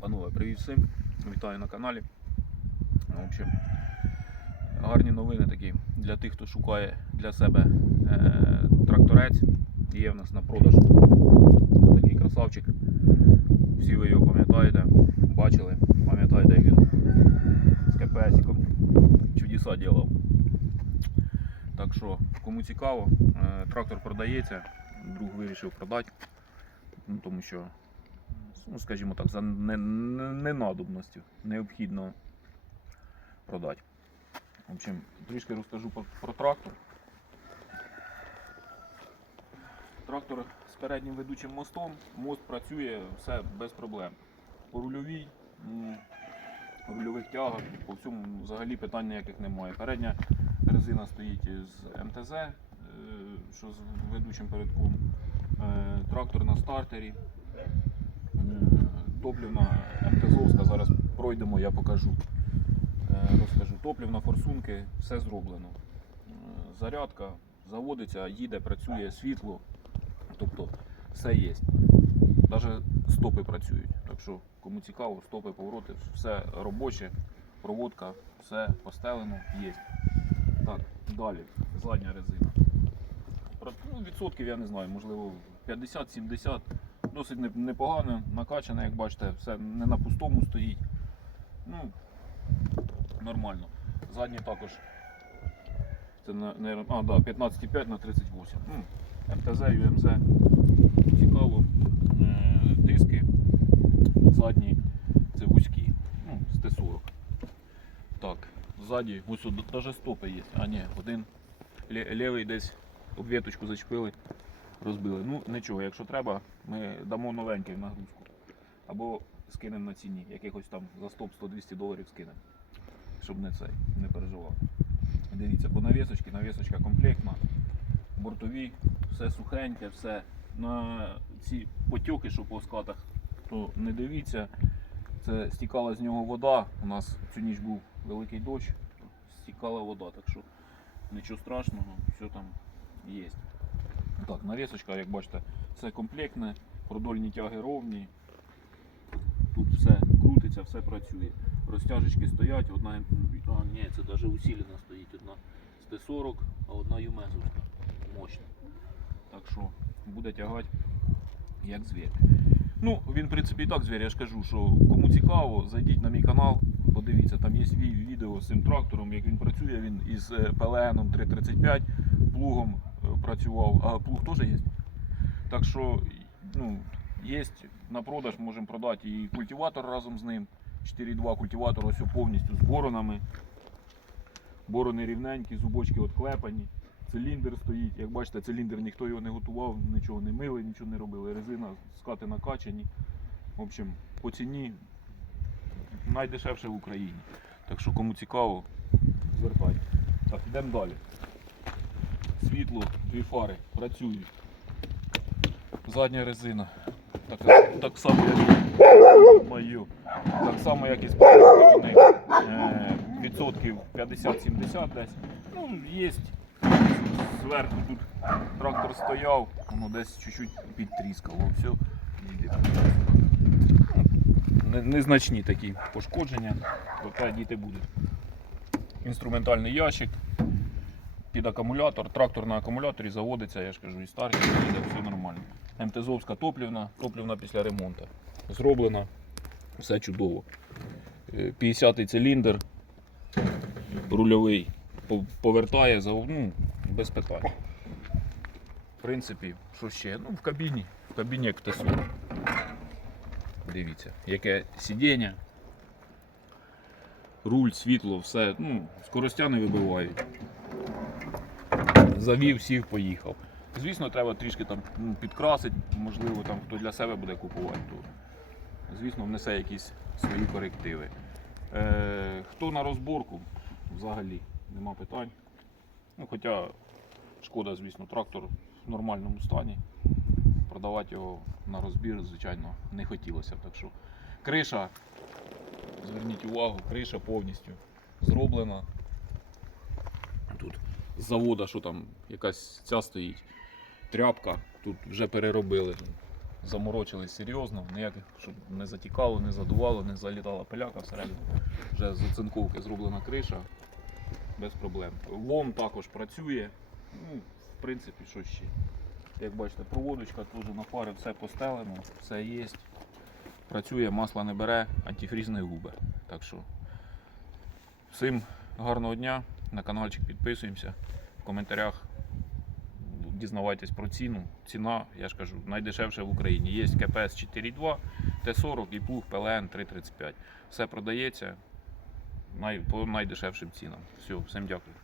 Панове, привіт всім. Вітаю на каналі. В общем, гарні новини такі для тих, хто шукає для себе е, тракторець. Є в нас на продаж такий красавчик. Всі ви його пам'ятаєте, бачили, пам'ятаєте, як він з КПСиком чудеса ділав. Так що, кому цікаво, е, трактор продається, друг вирішив продати, ну, тому що ну, скажімо так, за не- не- ненадобністю необхідно продати. В общем, трішки розкажу про, про трактор. Трактор з переднім ведучим мостом, мост працює все без проблем. По рульовій, м, рульових тягах, по всьому взагалі питань ніяких немає. Передня резина стоїть з МТЗ, е, що з ведучим передком. Е, Трактор на стартері. Топлівна МТЗовська, зараз пройдемо, я покажу. Е, Розкажу. Топлівна форсунки, все зроблено. Е, Зарядка заводиться, їде, працює світло, тобто все є. Навіть стопи працюють. Так що, кому цікаво, стопи, повороти, все робоче, проводка, все постелено, є. Так, далі, задня резина. Ну, відсотків я не знаю, можливо 50-70. Досить не- непогано, накачане, як бачите, все не на пустому стоїть. Ну, нормально. Задні також. Це на, на, а, да, 15,5 на 38. Ну, МТЗ, ЮМЗ. Цікаво. Е, диски задні це вузькі. Ну, з Т40. Так, ззаді, ось навіть стопи є. А ні, один лівий десь об віточку зачепили, розбили. Ну нічого, якщо треба, ми дамо новенький в нагрузку. Або скинемо на ціні, якихось там за стоп 100-200 доларів скинемо. Щоб не цей, не переживав. Дивіться, по навісочці, навісочка комплектна, бортові, все сухеньке, все. На ці потьоки, що по скатах, то не дивіться. Це стікала з нього вода. У нас цю ніч був великий дощ, стікала вода, так що нічого страшного, все там є. Так, навісочка, як бачите, все комплектне, продольні тяги ровні. Тут все крутиться, все працює. Розтяжечки стоять, одна а, ні, це навіть усилена стоїть одна з Т40, а одна Юмезовська. Мощна. Так що буде тягати як звір. Ну, він, в принципі, і так звір, я ж кажу, що кому цікаво, зайдіть на мій канал, подивіться, там є відео з цим трактором, як він працює, він із е, ПЛН 335 плугом працював, а плуг теж є. Так що, ну, є на продаж, можемо продати і культиватор разом з ним. 4.2 культиватор ось повністю з боронами. Борони рівненькі, зубочки отклепані. Циліндр стоїть. Як бачите, циліндр ніхто його не готував, нічого не мили, нічого не робили. Резина, скати накачані. В общем, по ціні найдешевше в Україні. Так що кому цікаво, звертайте. Так, йдемо далі. Світло, дві фари працюють. Задня резина. Так, так само, як мою. Так само, як і з. Е, відсотків 50-70 десь. Ну, є. Зверху тут трактор стояв, воно десь чуть-чуть підтріскало. Все. Незначні такі пошкодження, проте діти будуть. Інструментальний ящик під акумулятор, трактор на акумуляторі заводиться, я ж кажу, і старт їде, все нормально. МТЗовська топлівна, топлівна після ремонту. Зроблена, все чудово. Е, 50-й циліндр, рульовий, повертає, ну, без питань. В принципі, що ще? Ну, в кабіні. В кабіні як в ТСУ. Дивіться, яке сидіння. Руль, світло, все. Ну, скоростя вибивають. Завів, сів, поїхав. Звісно, треба трішки там підкрасити, можливо, там хто для себе буде купувати, то звісно, внесе якісь свої корективи. Е, хто на розборку, взагалі, нема питань. Ну, хоча шкода, звісно, трактор в нормальному стані. Продавати його на розбір, звичайно, не хотілося. Так що криша, зверніть увагу, криша повністю зроблена. Завода, що там якась ця стоїть, тряпка, тут вже переробили. заморочились серйозно, ніяких, щоб не затікало, не задувало, не залітала пиляка всередину. Вже з оцинковки зроблена криша, без проблем. Лом також працює. Ну, в принципі, що ще. Як бачите, проводочка теж на фари, все постелено, все є. Працює, масла не бере, антифріз не. Так що всім гарного дня. На каналчик підписуємося. В коментарях дізнавайтесь про ціну. Ціна, я ж кажу, найдешевша в Україні. Є КПС 4.2, Т40 і плуг ПЛН 335. Все продається най, по найдешевшим цінам. Все, всім дякую.